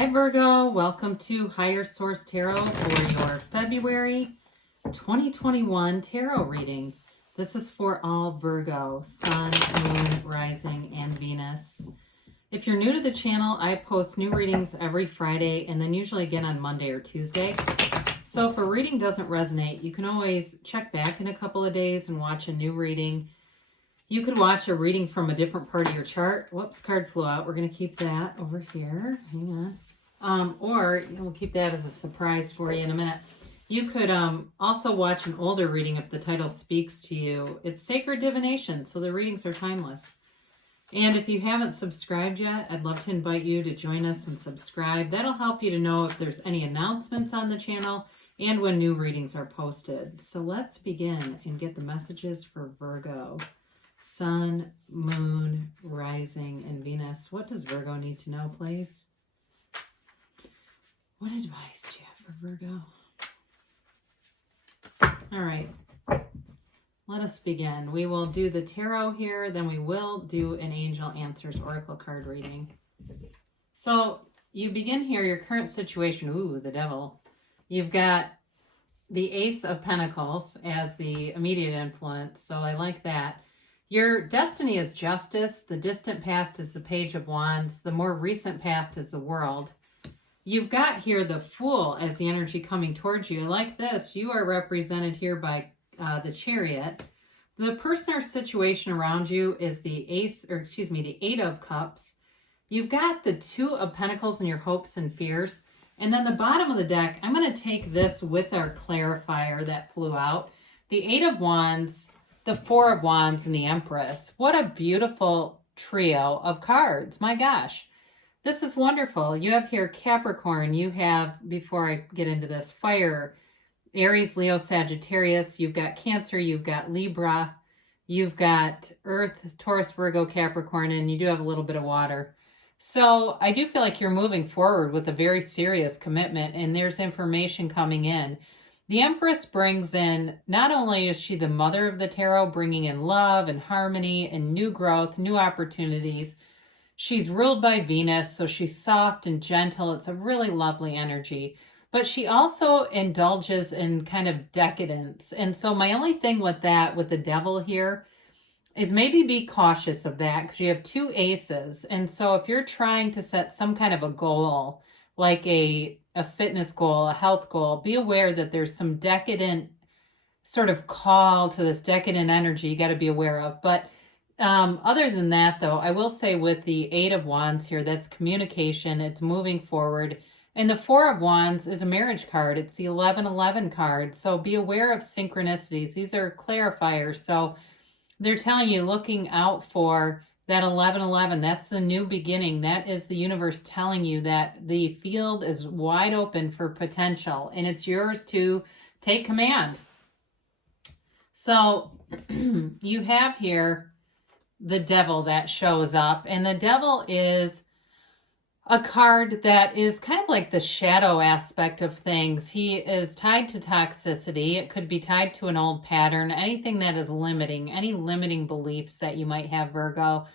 Hi Virgo, welcome to Higher Source Tarot for your February 2021 tarot reading. This is for all Virgo, Sun, Moon, Rising, and Venus. If you're new to the channel, I post new readings every Friday and then usually again on Monday or Tuesday. So if a reading doesn't resonate, you can always check back in a couple of days and watch a new reading. You could watch a reading from a different part of your chart. Whoops, card flew out. We're going to keep that over here. Hang on. Or we'll keep that as a surprise for you in a minute. You could also watch an older reading if the title speaks to you. It's Sacred Divination, so the readings are timeless. And if you haven't subscribed yet, I'd love to invite you to join us and subscribe. That'll help you to know if there's any announcements on the channel and when new readings are posted. So let's begin and get the messages for Virgo. Sun, Moon, Rising, and Venus. What does Virgo need to know, please? What advice do you have for Virgo? All right. Let us begin. We will do the tarot here, then we will do an Angel Answers Oracle card reading. So you begin here, your current situation. Ooh, the Devil. You've got the Ace of Pentacles as the immediate influence, so I like that. Your destiny is Justice. The distant past is the Page of Wands. The more recent past is the World. You've got here the Fool as the energy coming towards you. Like this, you are represented here by the Chariot. The person or situation around you is the the Eight of Cups. You've got the Two of Pentacles in your hopes and fears. And then the bottom of the deck, I'm going to take this with our clarifier that flew out. The Eight of Wands, the Four of Wands, and the Empress. What a beautiful trio of cards. My gosh. This is wonderful. You have here Capricorn. You have, before I get into this, Fire, Aries, Leo, Sagittarius. You've got Cancer. You've got Libra. You've got Earth, Taurus, Virgo, Capricorn, and you do have a little bit of water. So I do feel like you're moving forward with a very serious commitment, and there's information coming in. The Empress brings in, not only is she the mother of the tarot, bringing in love and harmony and new growth, new opportunities. She's ruled by Venus, so she's soft and gentle. It's a really lovely energy. But she also indulges in kind of decadence. And so my only thing with that, with the Devil here, is maybe be cautious of that because you have two aces. And so if you're trying to set some kind of a goal, like a fitness goal, a health goal, be aware that there's some decadent sort of call to this decadent energy you got to be aware of. But other than that, though, I will say with the Eight of Wands here, that's communication. It's moving forward. And the Four of Wands is a marriage card. It's the 1111 card. So be aware of synchronicities. These are clarifiers. So they're telling you, looking out for that 1111. That's the new beginning. That is the universe telling you that the field is wide open for potential. And it's yours to take command. So you have here the Devil that shows up, and the Devil is a card that is kind of like the shadow aspect of things. He is tied to toxicity. It could be tied to an old pattern, anything that is limiting, any limiting beliefs that you might have, Virgo,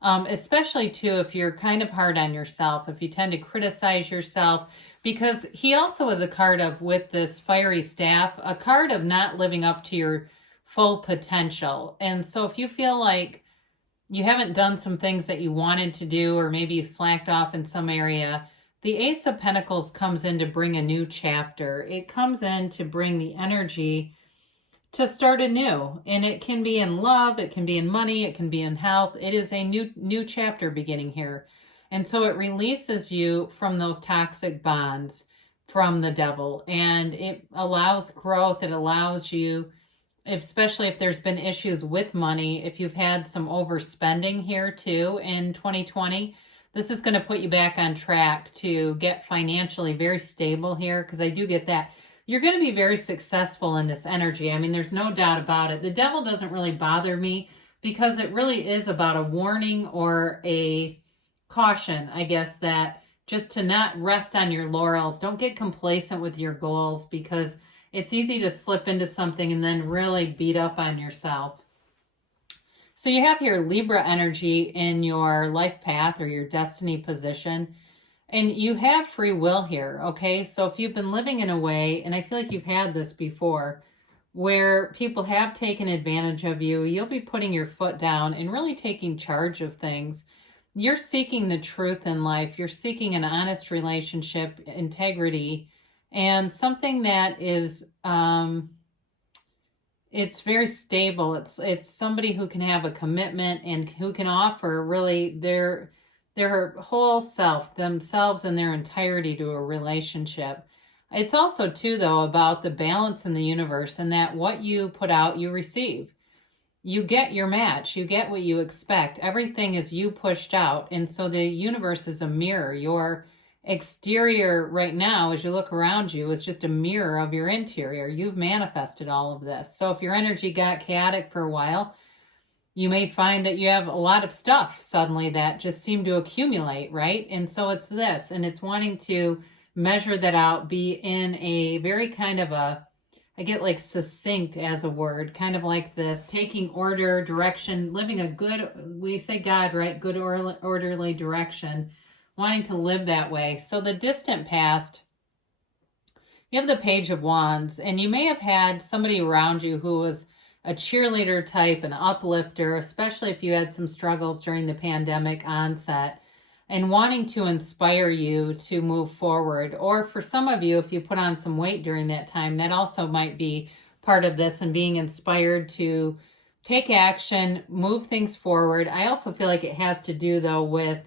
especially too if you're kind of hard on yourself, if you tend to criticize yourself, because he also is a card of, with this fiery staff, a card of not living up to your full potential. And so if you feel like you haven't done some things that you wanted to do, or maybe you slacked off in some area, the Ace of Pentacles comes in to bring a new chapter. It comes in to bring the energy to start anew. And it can be in love, it can be in money, it can be in health. It is a new chapter beginning here. And so it releases you from those toxic bonds from the Devil. And it allows growth. It allows you, especially if there's been issues with money, if you've had some overspending here too in 2020, this is going to put you back on track to get financially very stable here, because I do get that. You're going to be very successful in this energy. I mean, there's no doubt about it. The Devil doesn't really bother me because it really is about a warning or a caution, I guess, that just to not rest on your laurels. Don't get complacent with your goals, because it's easy to slip into something and then really beat up on yourself. So you have here Libra energy in your life path or your destiny position. And you have free will here, okay? So if you've been living in a way, and I feel like you've had this before, where people have taken advantage of you, you'll be putting your foot down and really taking charge of things. You're seeking the truth in life. You're seeking an honest relationship, integrity, and something that is, it's very stable. It's somebody who can have a commitment and who can offer really their whole self, themselves in their entirety to a relationship. It's also too, though, about the balance in the universe, and that what you put out, you receive. You get your match. You get what you expect. Everything is you pushed out. And so the universe is a mirror. Your exterior right now, as you look around you, is just a mirror of your interior. You've manifested all of this. So if your energy got chaotic for a while, you may find that you have a lot of stuff suddenly that just seem to accumulate, right? And so it's this, and it's wanting to measure that out, be in a very kind of a, I get like succinct as a word, kind of like this, taking order, direction, living a good, we say God, right? Good orderly direction, wanting to live that way. So the distant past, you have the Page of Wands, and you may have had somebody around you who was a cheerleader type, an uplifter, especially if you had some struggles during the pandemic onset, and wanting to inspire you to move forward. Or for some of you, if you put on some weight during that time, that also might be part of this, and being inspired to take action, move things forward. I also feel like it has to do, though, with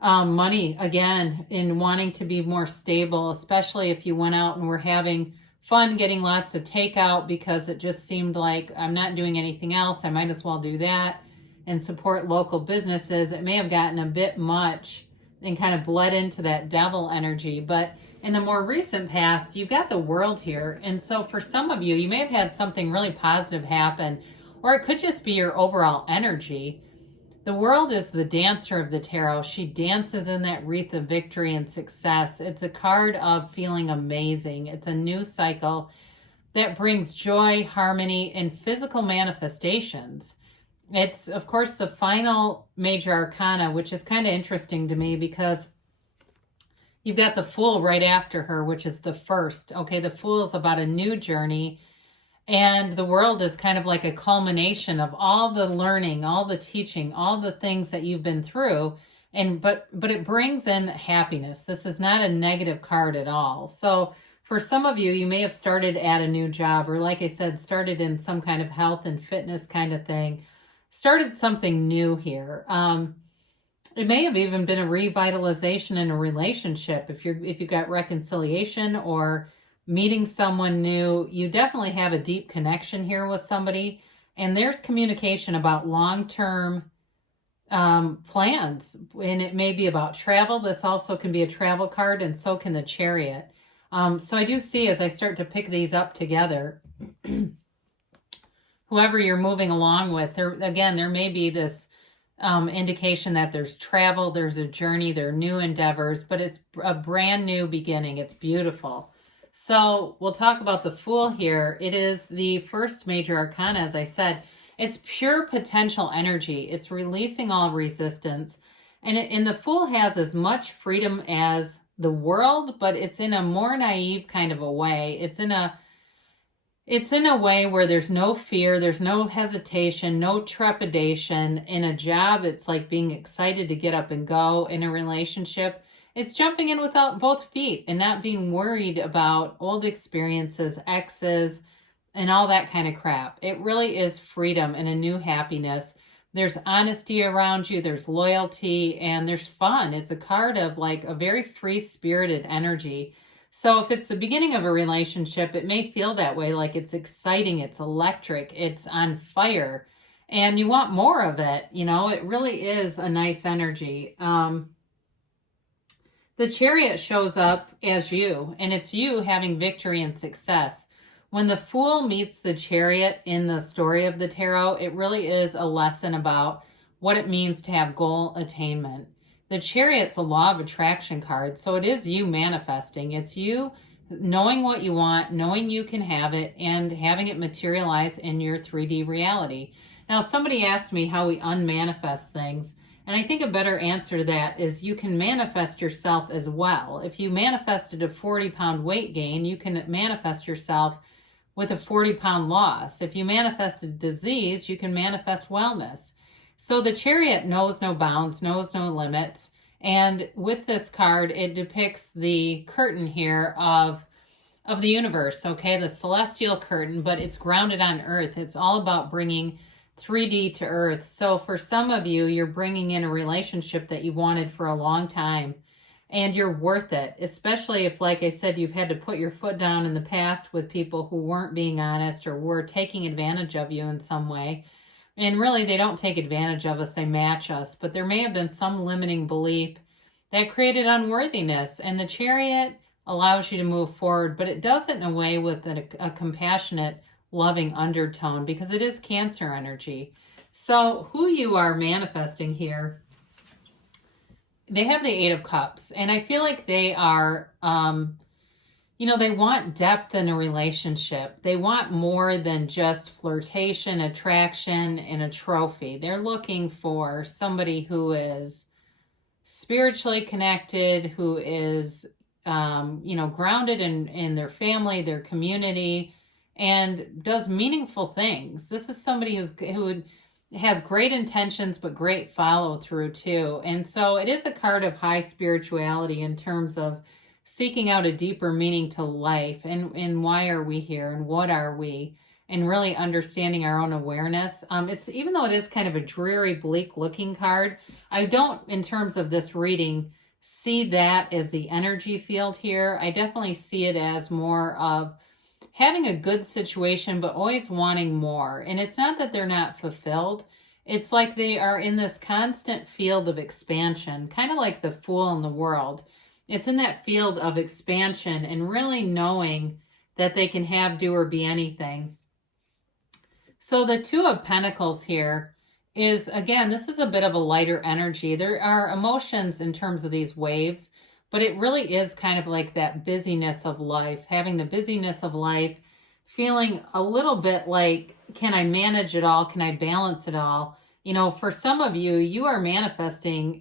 money, again, in wanting to be more stable, especially if you went out and were having fun getting lots of takeout because it just seemed like I'm not doing anything else. I might as well do that and support local businesses. It may have gotten a bit much and kind of bled into that devil energy. But in the more recent past, you've got the World here. And so for some of you, you may have had something really positive happen, or it could just be your overall energy. The World is the dancer of the tarot. She dances in that wreath of victory and success. It's a card of feeling amazing. It's a new cycle that brings joy, harmony, and physical manifestations. It's, of course, the final major arcana, which is kind of interesting to me because you've got the Fool right after her, which is the first. Okay, the Fool is about a new journey. And the World is kind of like a culmination of all the learning, all the teaching, all the things that you've been through. And but it brings in happiness. This is not a negative card at all. So for some of you, you may have started at a new job, or like I said, started in some kind of health and fitness kind of thing. Started something new here. It may have even been a revitalization in a relationship. If you've got reconciliation or meeting someone new, you definitely have a deep connection here with somebody, and there's communication about long-term plans, and it may be about travel. This also can be a travel card, and so can the Chariot. So I do see, as I start to pick these up together, whoever you're moving along with, there may be this indication that there's travel, there's a journey, there are new endeavors, but it's a brand new beginning. It's beautiful. So we'll talk about the Fool here. It is the first major arcana, as I said. It's pure potential energy. It's releasing all resistance. And the Fool has as much freedom as the World, but it's in a more naive kind of a way. It's in a way where there's no fear, there's no hesitation, no trepidation. In a job, it's like being excited to get up and go. In a relationship, it's jumping in without both feet and not being worried about old experiences, exes, and all that kind of crap. It really is freedom and a new happiness. There's honesty around you, there's loyalty, and there's fun. It's a card of like a very free-spirited energy. So if it's the beginning of a relationship, it may feel that way, like it's exciting, it's electric, it's on fire, and you want more of it. You know, it really is a nice energy. The Chariot shows up as you, and it's you having victory and success. When the Fool meets the Chariot in the story of the tarot, it really is a lesson about what it means to have goal attainment. The Chariot's a law of attraction card, so it is you manifesting. It's you knowing what you want, knowing you can have it, and having it materialize in your 3D reality. Now, somebody asked me how we unmanifest things, And I think a better answer to that is you can manifest yourself as well. If you manifested a 40-pound weight gain, you can manifest yourself with a 40-pound loss. If you manifested disease, you can manifest wellness. So the Chariot knows no bounds, knows no limits. And with this card, it depicts the curtain here of the universe, okay? The celestial curtain, but it's grounded on earth. It's all about bringing 3D to earth. So for some of you, you're bringing in a relationship that you wanted for a long time, and you're worth it, especially if, like I said, you've had to put your foot down in the past with people who weren't being honest or were taking advantage of you in some way. And really, they don't take advantage of us, they match us. But there may have been some limiting belief that created unworthiness. And the Chariot allows you to move forward, but it does it in a way with a compassionate, loving undertone, because it is Cancer energy. So who you are manifesting here, they have the Eight of Cups, and I feel like they are, they want depth in a relationship. They want more than just flirtation, attraction, and a trophy. They're looking for somebody who is spiritually connected, who is, grounded in their family, their community, and does meaningful things. This is somebody who has great intentions, but great follow through too. And so it is a card of high spirituality in terms of seeking out a deeper meaning to life, and why are we here, and what are we, and really understanding our own awareness. It's, even though it is kind of a dreary, bleak looking card, I don't, in terms of this reading, see that as the energy field here. I definitely see it as more of having a good situation, but always wanting more. And it's not that they're not fulfilled. It's like they are in this constant field of expansion, kind of like the Fool in the world. It's in that field of expansion and really knowing that they can have, do, or be anything. So the Two of Pentacles here is, again, this is a bit of a lighter energy. There are emotions in terms of these waves, but it really is kind of like that busyness of life, having the busyness of life, feeling a little bit like, can I manage it all? Can I balance it all? For some of you, you are manifesting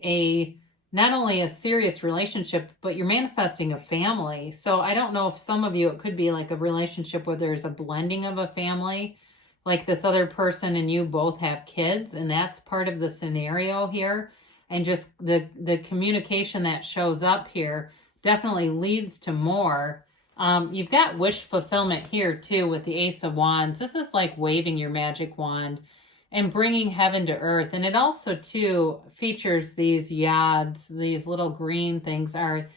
not only a serious relationship, but you're manifesting a family. So I don't know if some of you, it could be like a relationship where there's a blending of a family, like this other person and you both have kids, and that's part of the scenario here. And just the communication that shows up here definitely leads to more. You've got wish fulfillment here too with the Ace of Wands. This is like waving your magic wand and bringing heaven to earth. And it also too features these yads, these little green things are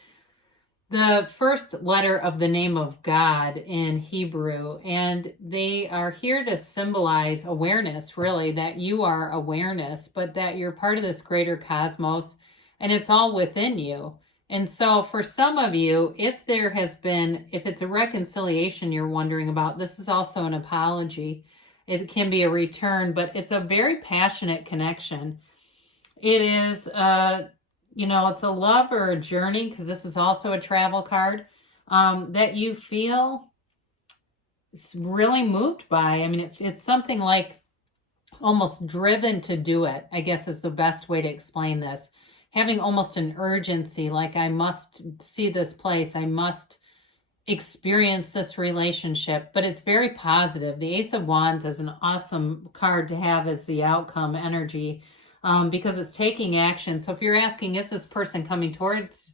the first letter of the name of God in Hebrew. And they are here to symbolize awareness, really, that you are awareness, but that you're part of this greater cosmos and it's all within you. And so for some of you, if it's a reconciliation you're wondering about, this is also an apology. It can be a return, but it's a very passionate connection. It is, it's a love or a journey, because this is also a travel card, that you feel really moved by. I mean, it's something like almost driven to do it, I guess is the best way to explain this. Having almost an urgency, like I must see this place, I must experience this relationship, but it's very positive. The Ace of Wands is an awesome card to have as the outcome energy, because it's taking action. So if you're asking, is this person coming towards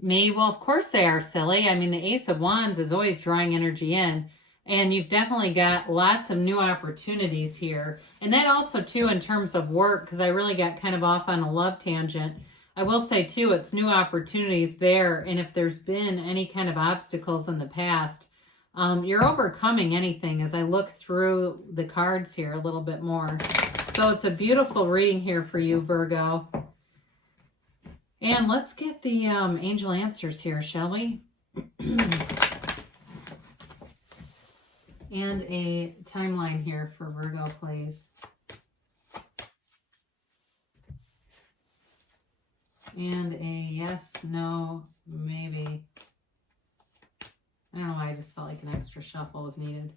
me? Well, of course they are, silly. I mean, the Ace of Wands is always drawing energy in, and you've definitely got lots of new opportunities here. And that also too, in terms of work, because I really got kind of off on a love tangent, I will say too, it's new opportunities there. And if there's been any kind of obstacles in the past, you're overcoming anything, as I look through the cards here a little bit more. So it's a beautiful reading here for you, Virgo. And let's get the angel answers here, shall we? And a timeline here for Virgo, please. And a yes, no, maybe. I don't know why I just felt like an extra shuffle was needed.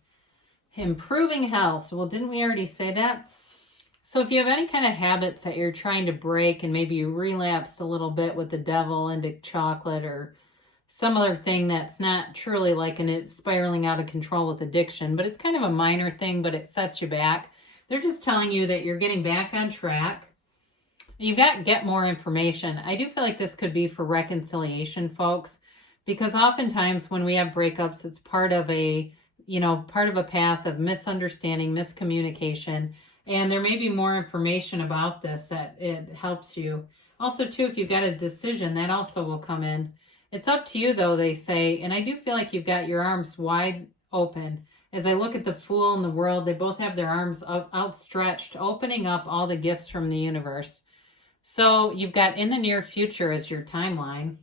Improving health. Well, didn't we already say that? So if you have any kind of habits that you're trying to break, and maybe you relapsed a little bit with the devil into chocolate or some other thing that's not truly like, and it's spiraling out of control with addiction, but it's kind of a minor thing, but it sets you back. They're just telling you that you're getting back on track. You've got to get more information. I do feel like this could be for reconciliation, folks, because oftentimes when we have breakups, it's part of a, part of a path of misunderstanding, miscommunication, and there may be more information about this that it helps you. Also, too, if you've got a decision, that also will come in. It's up to you, though, they say, and I do feel like you've got your arms wide open. As I look at the Fool and the World, they both have their arms outstretched, opening up all the gifts from the universe. So you've got in the near future as your timeline.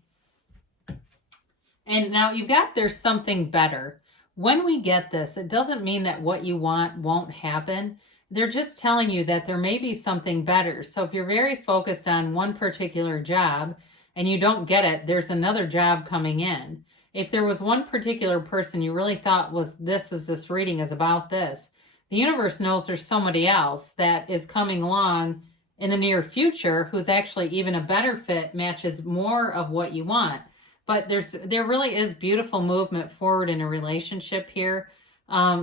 And now you've got there's something better. When we get this, it doesn't mean that what you want won't happen. They're just telling you that there may be something better. So if you're very focused on one particular job and you don't get it, there's another job coming in. If there was one particular person you really thought was this reading is about this, the universe knows there's somebody else that is coming along in the near future who's actually even a better fit, matches more of what you want. But there really is beautiful movement forward in a relationship here.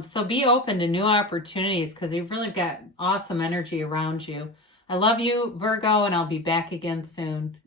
So be open to new opportunities because you've really got awesome energy around you. I love you, Virgo, and I'll be back again soon.